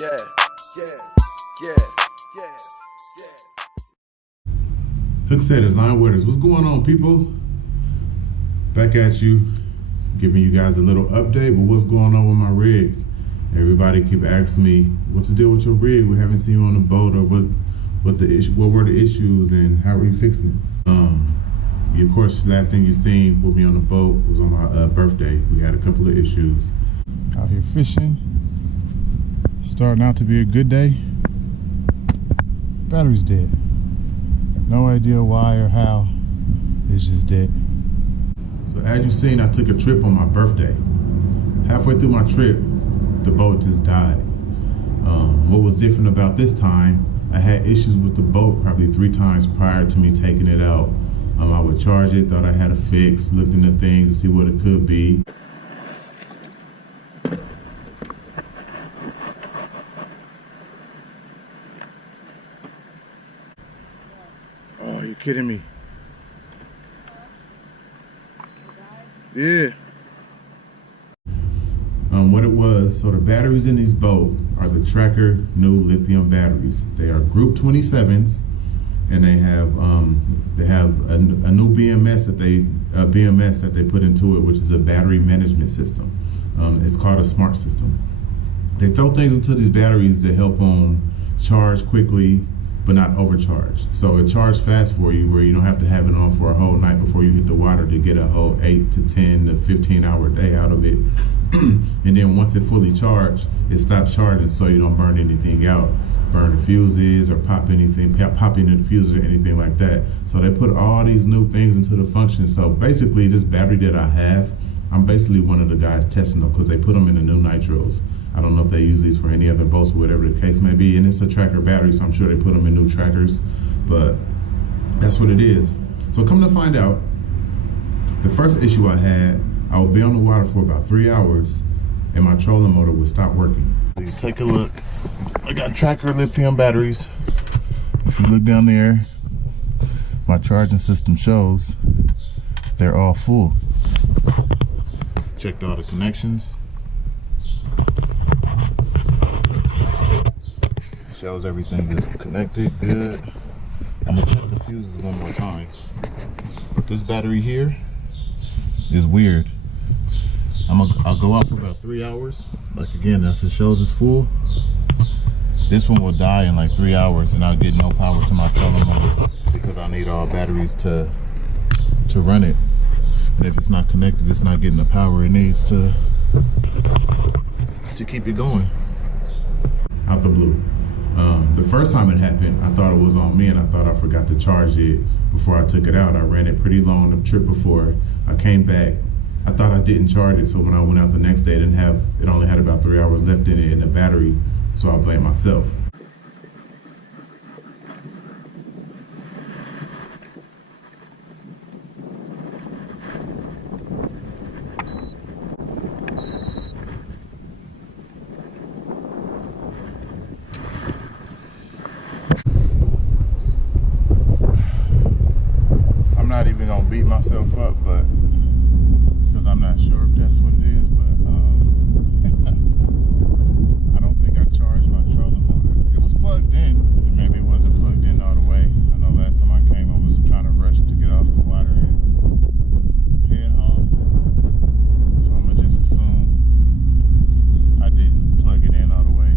Yeah, yeah, yeah, yeah, yeah. Hook setters, line wetters, what's going on, people? Back at you, giving you guys a little update, but what's going on with my rig? Everybody keep asking me, what's the deal with your rig? We haven't seen you on the boat, or what were the issues, and how are you fixing it? Of course, last thing you seen with me on the boat was on my birthday. We had a couple of issues. Out here fishing, starting out to be a good day. Battery's dead. No idea why or how, it's just dead. So as you seen, I took a trip on my birthday. Halfway through my trip, the boat just died. What was different about this time, I had issues with the boat probably 3 times prior to me taking it out. I would charge it, thought I had a fix, looked into things to see what it could be. Oh, you kidding me? Yeah. What it was, so the batteries in these boats are the Tracker new lithium batteries. They are Group 27s, and they have a new BMS that they put into it, which is a battery management system. It's called a smart system. They throw things into these batteries to help them charge quickly, but not overcharge. So it charges fast for you, where you don't have to have it on for a whole night before you hit the water to get a whole 8 to 10 to 15 hour day out of it. And then once it fully charged, it stops charging, so you don't burn anything out, burn the fuses, or pop into the fuses or anything like that. So they put all these new things into the function. So basically, this battery that I have, I'm basically one of the guys testing them, because they put them in the new nitros. I don't know if they use these for any other boats or whatever the case may be. And it's a Tracker battery, so I'm sure they put them in new Trackers, but that's what it is. So come to find out, the first issue I had, I would be on the water for about 3 hours and my trolling motor would stop working. You take a look, I got Tracker lithium batteries. If you look down there, my charging system shows they're all full. Checked all the connections. Shows everything is connected good. I'm gonna check the fuses one more time. This battery here is weird. I'll go out for about 3 hours. Like again, as it shows it's full. This one will die in like 3 hours, and I'll get no power to my trolling motor, because I need all batteries to run it. And if it's not connected, it's not getting the power it needs to keep it going. Out the blue. The first time it happened, I thought it was on me, and I thought I forgot to charge it before I took it out. I ran it pretty long the trip before. I came back, I thought I didn't charge it, so when I went out the next day, it only had about 3 hours left in it in the battery, so I blamed myself. I'm not even gonna beat myself up, but because I'm not sure if that's what it is, but I don't think I charged my trolling motor. It was plugged in, and maybe it wasn't plugged in all the way. I know last time I came, I was trying to rush to get off the water and head home, so I'm gonna just assume I didn't plug it in all the way.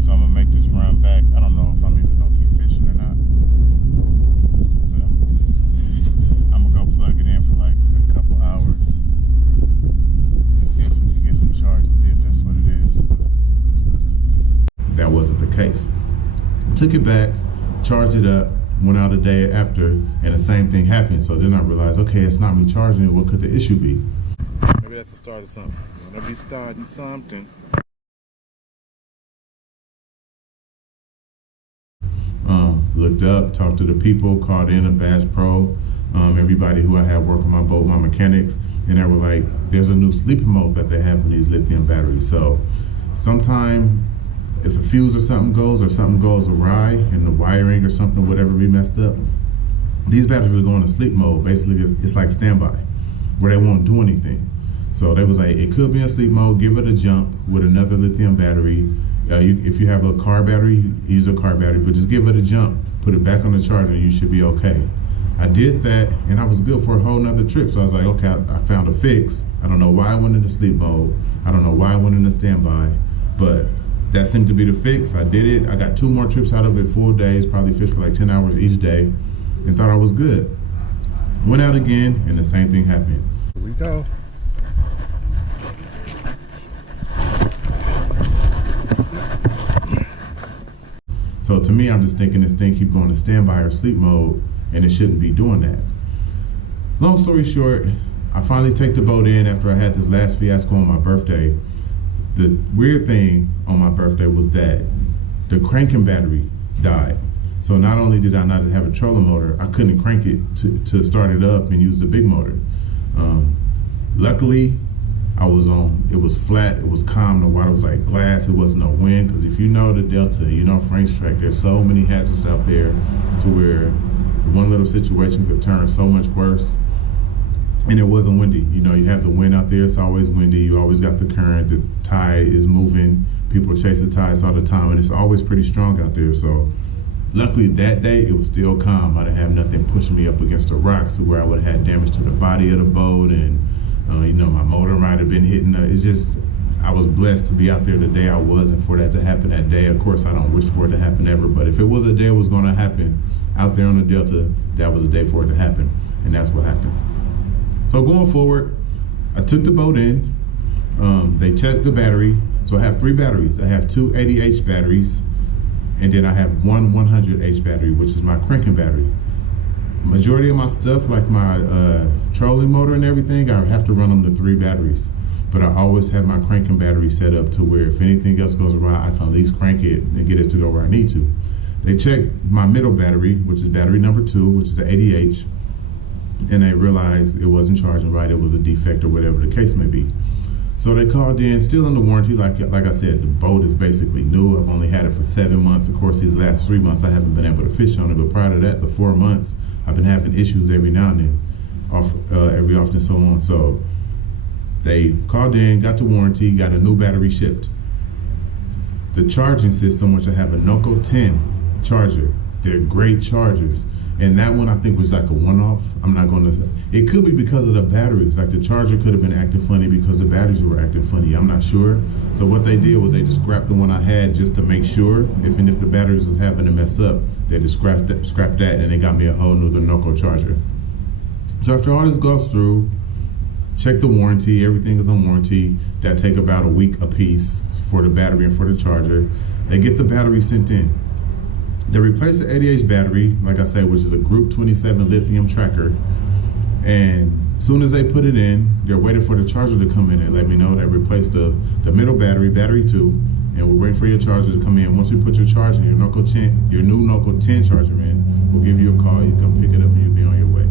So I'm gonna make this run back. I don't know if I'm even gonna keep fishing or not. I'm gonna go plug it in for like a couple hours and see if we can get some charge and see if that's what it is. That wasn't the case. Took it back, charged it up, went out a day after, and the same thing happened. So then I realized, okay, it's not me charging it. What could the issue be? Maybe that's the start of something. You wanna be starting something. Looked up, talked to the people, called in a Bass Pro, everybody who I have work on my boat, my mechanics, and they were like, there's a new sleeping mode that they have in these lithium batteries. So sometime if a fuse or something goes awry in the wiring or something, whatever be messed up, these batteries will go into sleep mode. Basically, it's like standby, where they won't do anything. So they was like, it could be in sleep mode, give it a jump with another lithium battery. If you have a car battery, use a car battery, but just give it a jump, put it back on the charger, and you should be okay. I did that, and I was good for a whole nother trip. So I was like, okay, I found a fix. I don't know why I went into sleep mode. I don't know why I went into standby, but that seemed to be the fix. I did it. I got 2 more trips out of it, full days, probably fished for like 10 hours each day, and thought I was good. Went out again, and the same thing happened. Here we go. So to me, I'm just thinking this thing keep going to standby or sleep mode, and it shouldn't be doing that. Long story short, I finally take the boat in after I had this last fiasco on my birthday. The weird thing on my birthday was that the cranking battery died. So not only did I not have a trolling motor, I couldn't crank it to start it up and use the big motor. Luckily, it was flat, it was calm, the water was like glass, it wasn't no wind, because if you know the Delta, you know Frank's Track, there's so many hazards out there to where one little situation could turn so much worse. And it wasn't windy. You know, you have the wind out there, it's always windy, you always got the current, the tide is moving, people chase the tides all the time, and it's always pretty strong out there. So luckily that day, it was still calm. I didn't have nothing pushing me up against the rocks to where I would have had damage to the body of the boat, and you know, my motor might have been hitting. It's just, I was blessed to be out there the day I was, and for that to happen that day. Of course, I don't wish for it to happen ever, but if it was a day it was going to happen out there on the Delta, that was a day for it to happen, and that's what happened. So going forward, I took the boat in. They checked the battery. So I have 3 batteries. I have 2 80H batteries, and then I have one 100H battery, which is my cranking battery. Majority of my stuff, like my trolling motor and everything, I have to run them to 3 batteries. But I always have my cranking battery set up to where if anything else goes awry, I can at least crank it and get it to go where I need to. They checked my middle battery, which is battery number 2, which is the 80H, and they realized it wasn't charging right, it was a defect or whatever the case may be. So they called in, still under warranty. Like I said, the boat is basically new. I've only had it for 7 months. Of course, these last 3 months I haven't been able to fish on it, but prior to that, the 4 months, I've been having issues every now and then, every often so on. So they called in, got the warranty, got a new battery shipped. The charging system, which I have a NOCO 10 charger, they're great chargers. And that one I think was like a one-off. I'm not going to, it could be because of the batteries. Like the charger could have been acting funny because the batteries were acting funny. I'm not sure. So what they did was they just scrapped the one I had just to make sure. If the batteries was having to mess up, they just scrapped that, and they got me a whole new NOCO charger. So after all this goes through, check the warranty, everything is on warranty. That take about a week a piece for the battery and for the charger. They get the battery sent in. They replaced the 80H battery, like I said, which is a Group 27 lithium tracker. And as soon as they put it in, they're waiting for the charger to come in and let me know they replaced the middle battery, battery 2, and we're waiting for your charger to come in. Once we put your charger, your new NOCO 10 charger in, we'll give you a call, you come pick it up, and you'll be on your way.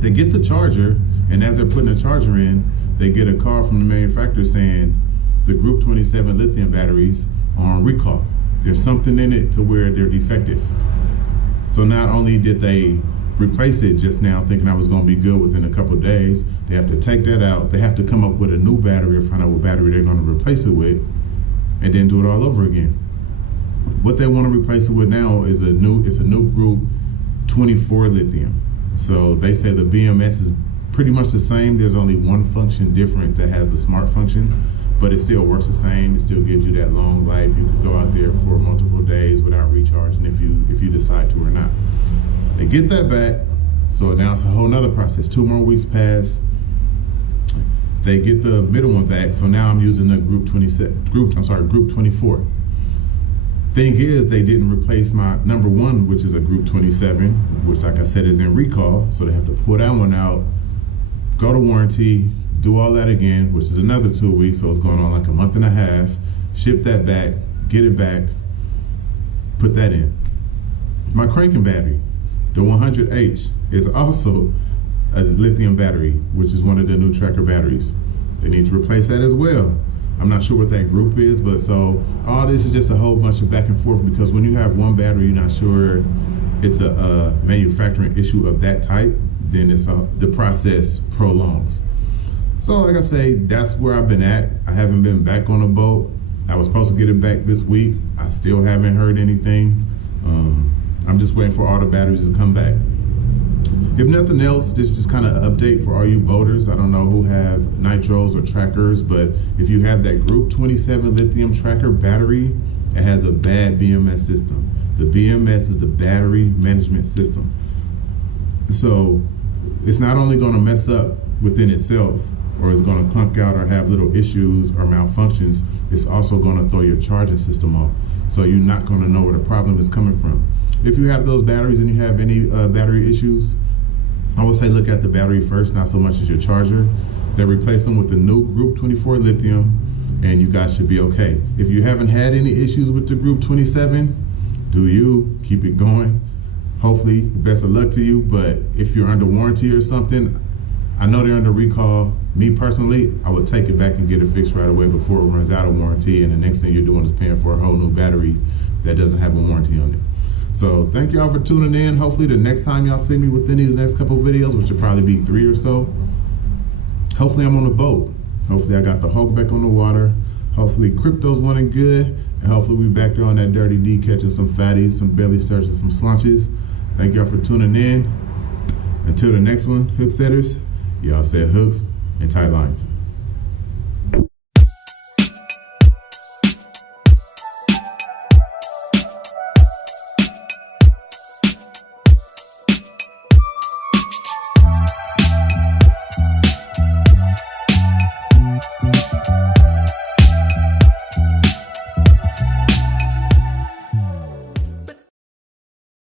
They get the charger, and as they're putting the charger in, they get a call from the manufacturer saying the Group 27 lithium batteries are on recall. There's something in it to where they're defective. So not only did they replace it just now thinking I was going to be good within a couple of days, they have to take that out. They have to come up with a new battery or find out what battery they're going to replace it with, and then do it all over again. What they want to replace it with now is a new Group 24 lithium. So they say the BMS is pretty much the same. There's only one function different that has the smart function, but it still works the same. It still gives you that long life. You could go out there for multiple days without recharging if you decide to or not. They get that back, so now it's a whole nother process. 2 more weeks pass. They get the middle one back, so now I'm using the Group 24. Thing is, they didn't replace my number 1, which is a Group 27, which, like I said, is in recall, so they have to pull that one out, go to warranty, do all that again, which is another 2 weeks, so it's going on like a month and a half, ship that back, get it back, put that in. My cranking battery, the 100H, is also a lithium battery, which is one of the new tracker batteries. They need to replace that as well. I'm not sure what that group is, but so all this is just a whole bunch of back and forth, because when you have one battery, you're not sure it's a manufacturing issue of that type, then the process prolongs. So like I say, that's where I've been at. I haven't been back on a boat. I was supposed to get it back this week. I still haven't heard anything. I'm just waiting for all the batteries to come back. If nothing else, this is just kind of an update for all you boaters. I don't know who have nitros or trackers, but if you have that Group 27 lithium tracker battery, it has a bad BMS system. The BMS is the battery management system. So it's not only going to mess up within itself, or it's going to clunk out or have little issues or malfunctions, it's also going to throw your charging system off. So you're not going to know where the problem is coming from. If you have those batteries and you have any battery issues, I would say look at the battery first, not so much as your charger. Then replace them with the new Group 24 lithium, and you guys should be okay. If you haven't had any issues with the Group 27, do you keep it going? Hopefully, best of luck to you. But if you're under warranty or something, I know they're under recall. Me personally, I would take it back and get it fixed right away before it runs out of warranty, and the next thing you're doing is paying for a whole new battery that doesn't have a warranty on it. So thank y'all for tuning in. Hopefully the next time y'all see me within these next couple videos, which will probably be 3 or so, hopefully I'm on a boat. Hopefully I got the Hulk back on the water. Hopefully crypto's running good, and hopefully we back there on that dirty D catching some fatties, some belly searches, some slunches. Thank y'all for tuning in. Until the next one, hook setters, y'all said hooks and tight lines.